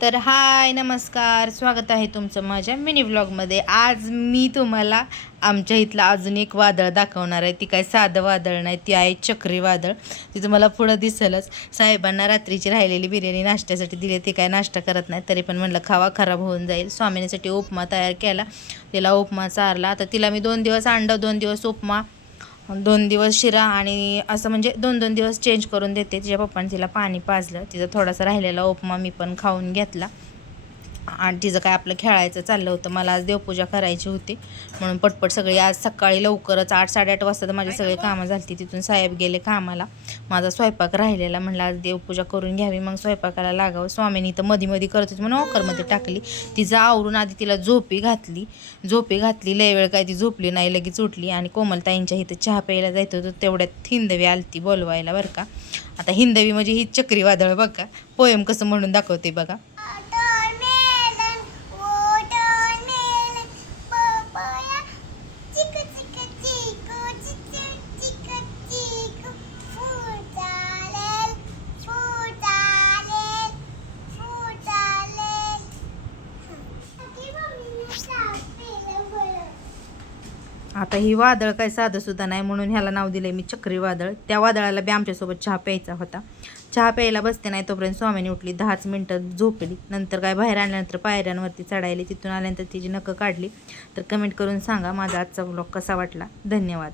तर हाय नमस्कार, स्वागत आहे तुमचं माझ्या मिनी व्लॉगमध्ये. आज मी तुम्हाला आमच्या इथलं अजून एक वादळ दाखवणार आहे. ती काय साधं वादळ नाही, ती आहे चक्रीवादळ. ती तुम्हाला पुढं दिसेलच. साहेबांना रात्रीची राहिलेली बिर्याणी नाश्त्यासाठी दिली, ती काय नाश्ता करत नाही, तरी पण म्हणलं खावा, खराब होऊन जाईल. स्वामिनीसाठी उपमा तयार केला, तिला उपमा चारला. आता तिला मी 2 दिवस अंडं, 2 दिवस उपमा, 2 दिवस शिरा आणि असं म्हणजे 2-2 दिवस चेंज करून देते. तिच्या पप्पाने तिला पाणी पाजलं, तिचा थोडासा राहिलेला उपमा मी पण खाऊन घेतला. आणि तिचं काय आपलं खेळायचं चाललं होतं. मला आज देवपूजा करायची होती म्हणून पटपट सगळी आज सकाळी लवकरच 8-8:30 वाजता तर माझी सगळी कामं झाली. तिथून साहेब गेले कामाला, माझा स्वयंपाक राहिलेला. म्हणलं आज देवपूजा करून घ्यावी, मग स्वयंपाकाला लागावं. स्वामीनी तर मध्ये करत होती म्हणून ऑकरमध्ये टाकली. तिचं आवरून आधी तिला झोपी घातली. लय वेळ काय ती झोपली नाही, लगेच उठली. आणि कोमलताईंच्या इथं चहा प्यायला जायचं होतं, तेवढ्यात हिंदवी आलती बोलवायला बरं का. आता हिंदवी म्हणजे ही चक्रीवादळ बघा, पोयम कसं म्हणून दाखवते बघा. आता ही वादळ काय साधं सुद्धा नाही, म्हणून ह्याला नाव दिलंय मी चक्रीवादळ. त्या वादळाला बी आमच्यासोबत चहा प्यायचा होता. चहा प्यायला बसते नाही तोपर्यंत स्वामीनी उठली, 10च मिनटं झोपली. नंतर काय बाहेर आणल्यानंतर पायऱ्यांवरती चढायली, तिथून आल्यानंतर तिची नखं काढली. तर कमेंट करून सांगा माझा आजचा व्लॉग कसा वाटला. धन्यवाद.